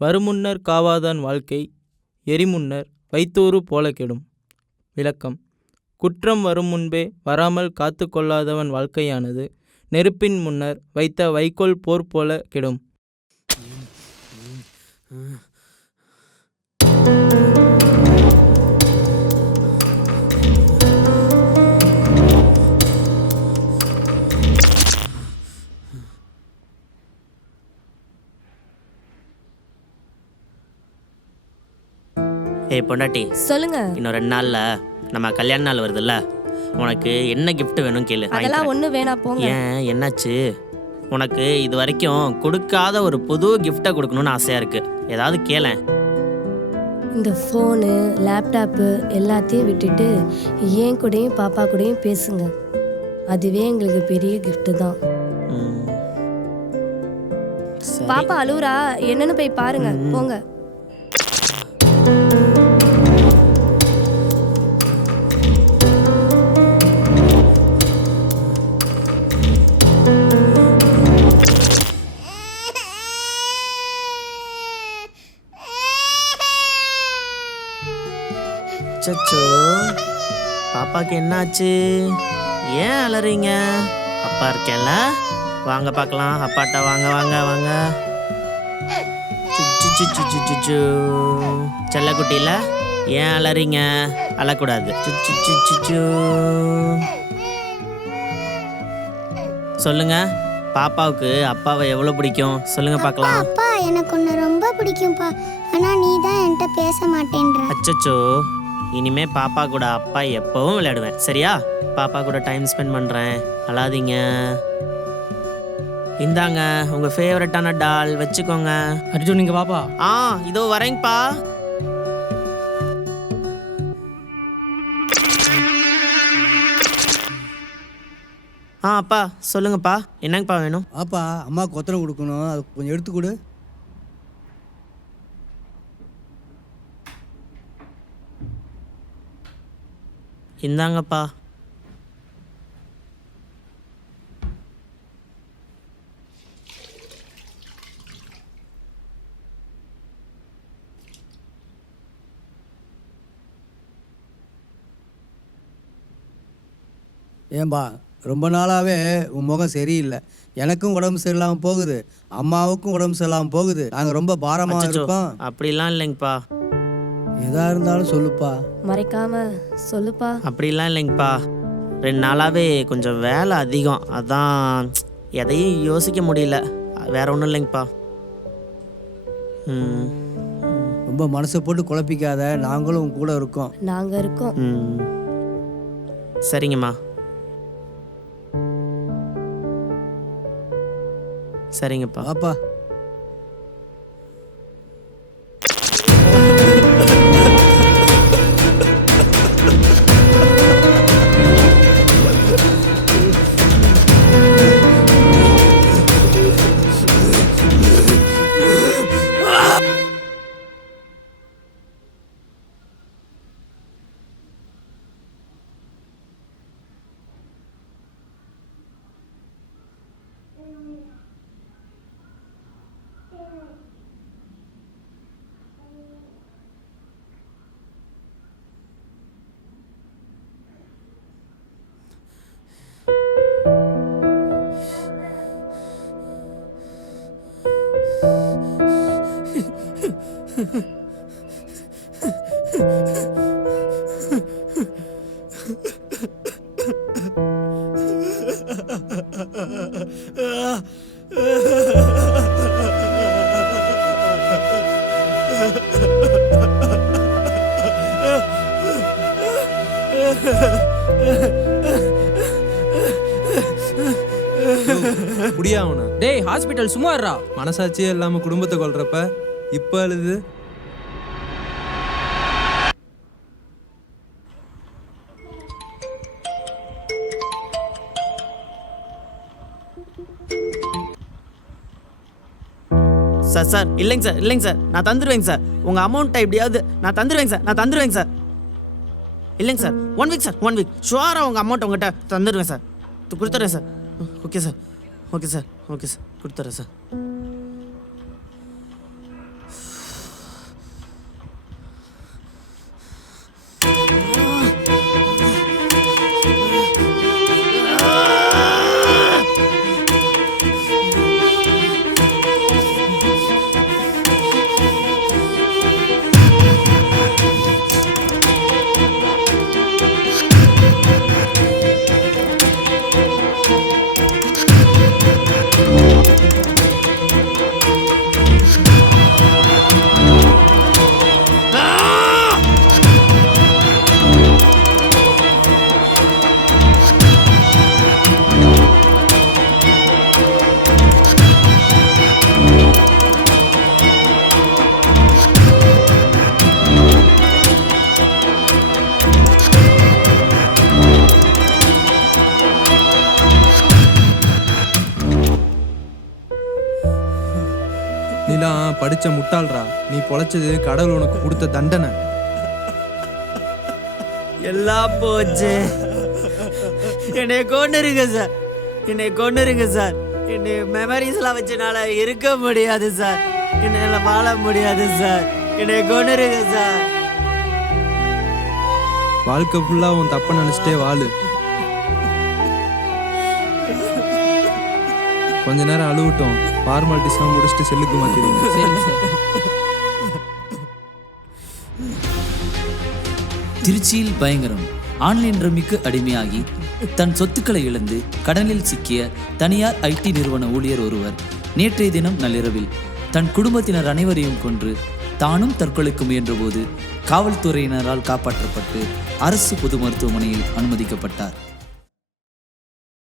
வருமுன்னர் காவாதான் வாழ்க்கை எரிமுன்னர் வைத்தோறு போல கெடும். விளக்கம்: குற்றம் வரும் முன்பே வராமல் காத்து கொள்ளாதவன் வாழ்க்கையானது நெருப்பின் முன்னர் வைத்த வைக்கோல் போர் போல கெடும். ஏய் பொண்டாட்டி, சொல்லுங்க. இன்னும் 2 நாள்ல நம்ம கல்யாண நாள் வருதுல்ல, உனக்கு என்ன gift வேணும் கேளு. அதெல்லாம் ஒண்ணு வேணா போங்க. ஏன், என்னாச்சு? உனக்கு இது வரைக்கும் கொடுக்காத ஒரு புது கிஃப்டை கொடுக்கணும்னு ஆசையா இருக்கு. ஏதாவது கேளேன். இந்த ஃபோனு லேப்டாப்பு எல்லாத்தையும் விட்டுட்டு என் கூடயும் பாப்பா கூடயும் பேசுங்க. அதுவே எங்களுக்கு பெரிய gift தான். சரி. பாப்பா அழுவுறா, என்னன்னு போய் பாருங்க. போங்க. அச்சச்சோ, பாப்பாக்கு என்னாச்சு? ஏன் அலறீங்க? அப்பா இருக்கேன்ல, வாங்க பார்க்கலாம். அப்பாட்ட வாங்க வாங்க வாங்க. சுச்சு செல்லக்குட்டியில் ஏன் அலறீங்க? அழக்கூடாது. சுச்சு சொல்லுங்க, பாப்பாவுக்கு அப்பாவை எவ்வளோ பிடிக்கும் சொல்லுங்க பார்க்கலாம். அப்பா, எனக்கு உன்னை ரொம்ப பிடிக்கும்பா. ஆனா நீ தான் என்கிட்ட பேச மாட்டேன்ற. அச்சச்சோ, இனிமே பாப்பா கூட அப்பா எப்பவும் விளையாடுவேன், சரியா? பாப்பா கூட டைம் ஸ்பெண்ட் பண்றேன், அழாதீங்க. இந்தாங்க உங்க ஃபேவரட்டான டால், வச்சுக்கோங்க. அர்ஜுன், நீங்க பாப்பா. இதோ வரேங்கப்பா. அப்பா சொல்லுங்கப்பா, என்னங்கப்பா வேணும்? அப்பா, அம்மாவுக்கு ஒத்தனை கொடுக்கணும், அது கொஞ்சம் எடுத்து கொடு. இந்தாங்கப்பா. ஏன்பா, ரொம்ப நாளாகவே உன் முகம் சரியில்லை. எனக்கும் உடம்பு சரியில்லாமல் போகுது, அம்மாவுக்கும் உடம்பு சரியில்லாமல் போகுது. நாங்கள் ரொம்ப பாரமாக இருக்கோம். அப்படிலாம் இல்லைங்கப்பா. எதா இருந்தாலும் சொல்லுப்பா. மறைக்காம சொல்லுப்பா. அப்படிலாம் இல்லைங்கப்பா, 2 நாளாகவே கொஞ்சம் வேலை அதிகம், அதான் எதையும் யோசிக்க முடியல. வேற ஒன்றும் இல்லைங்கப்பா. ரொம்ப மனசை போட்டு குழப்பிக்காத, நாங்களும் உன் கூட இருக்கோம். நாங்க இருக்கோம். சரிங்கம்மா, சரிங்கப்பா. பாப்பா, முடியா அவனை. டேய், ஹாஸ்பிட்டல் சும்மா இருடா. மனசாட்சியே இல்லாம குடும்பத்தை கொல்றப்ப இப்ப அழுது. சார் சார் இல்லைங்க சார், இல்லைங்க சார், நான் தந்துடுவேங்க சார். உங்கள் அமௌண்ட்டை எப்படியாவது நான் தந்துடுவேங்க சார், நான் தந்துடுவேங்க சார். இல்லைங்க சார், 1 வீக் சார், 1 வீக் ஷுவராக உங்கள் அமௌண்ட் உங்கள்கிட்ட தந்துடுவேன் சார், கொடுத்துட்றேன் sir. Okay sir, okay sir, okay sir, கொடுத்துட்றேன் சார். நீலாம் படிச்ச முட்டாள்ரா. நீ பொழைச்சது கடவுள் உனக்கு கொடுத்த தண்டனை. எல்லாம் போச்சு. என்னை கொண்டுருங்க சார், என்னை கொண்டுருங்க சார். என்னை மெமரிஸ்லாம் வச்சனால இருக்க முடியாது சார், என்னால் வாழ முடியாது சார். என்னை கொண்டுருங்க சார். வாழ்க்கை ஃபுல்லா உன் தப்ப நினைச்சிட்டே வாழு. கொஞ்ச நேரம் அழுவட்டும். ஃபார்மாலிட்டிஸ்லாம் முடிச்சுட்டு செல்லுக்கு மாத்திடுங்க. சரி சார். திருச்சியில் பயங்கரம். ஆன்லைன் ரம்மிக்கு அடிமையாகி தன் சொத்துக்களை இழந்து கடனில் சிக்கிய தனியார் ஐடி நிறுவன ஊழியர் ஒருவர் நேற்றைய தினம் நள்ளிரவில் தன் குடும்பத்தினர் அனைவரையும் கொன்று தானும் தற்கொலைக்கு முயன்றபோது காவல்துறையினரால் காப்பாற்றப்பட்டு அரசு பொது மருத்துவமனையில் அனுமதிக்கப்பட்டார்.